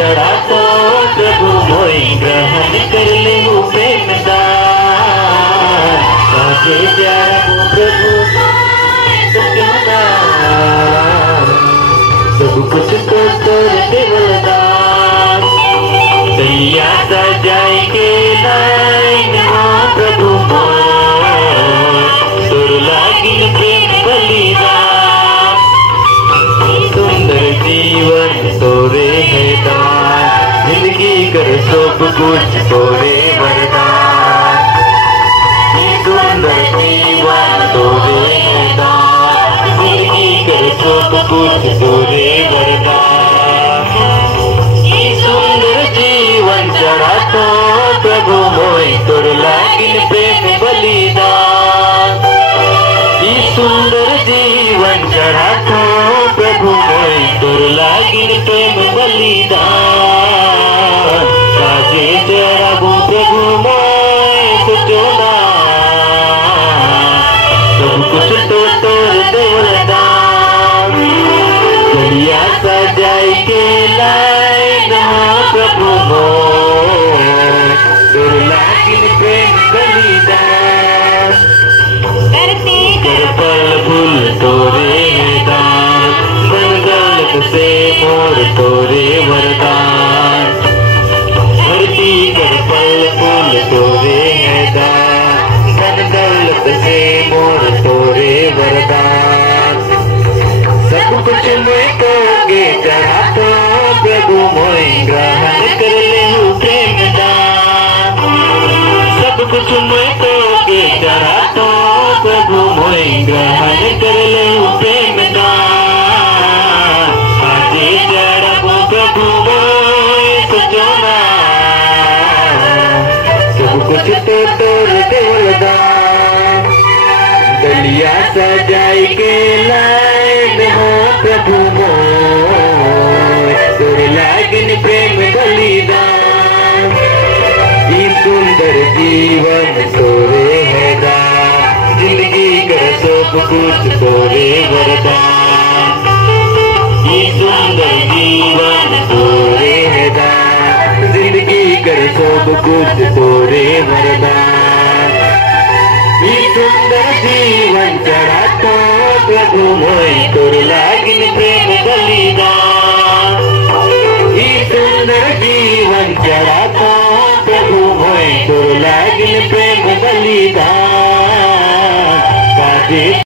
चढ़ा तो प्रभु मोई ग्रहण कर ले प्रेम दान। काजे प्यारा हो प्रभु सत्यदान, सब कुछ तो तोर देवदान। दैया सजाई के लाइन हो प्रभु मोर, तोर लागिन प्रेम बलिदान। सुंदर जीवन तोरे है दान, जिंदगी कर सब कुछ तोरे वरदान। सुंदर जीवन तोरे है दान, जिंदगी कर सब कुछ तोरे वरदान। सुंदर जीवन चढ़ा तो प्रभु मोई तोर लागिन प्रेम बलिदान। सुंदर जीवन चढ़ा तो प्रभु मोई तोर लागिन प्रेम बलिदान। काजे चढ़ा गो प्रभु मोई सचोदान, सब कुछ तो तोर देवदान। गलिया सजाई के लाइन हो प्रभु मोर, तोर लागिन प्रेम बलिदान। कर पल फूल तोरे दान, मंगल से मोर तोरे वरदान। धरती कर पल फूल तोरे दान, मंगल से मोर तोरे वरदान। सब कुछ मैं तोगे चढ़ा तो प्रभु मोई ग्रहण कर ले प्रेम दान। सब कुछ मैं तोगे चढ़ा तो प्रभु मोई ग्रहण कर ले प्रेम दान। काजे चढ़ा गो प्रभु मोई सचोदान, सब कुछ तो तोर देवदान। गलिया सजाई के लाइन हो प्रभु मोर, तोर लागिन प्रेम बलिदान। सुंदर जीवन तोरे है दान, जिंदगी कर सब कुछ तोरे वरदान। सुंदर जीवन तोरे है दान, जिंदगी कर सब कुछ तोरे वरदान। सुंदर जीवन चढ़ा तो प्रभु मोई तोर लागिन प्रेम बलिदान। सुंदर जीवन चढ़ा तो प्रभु मोई तोर लागिन प्रेम बलिदान। काजे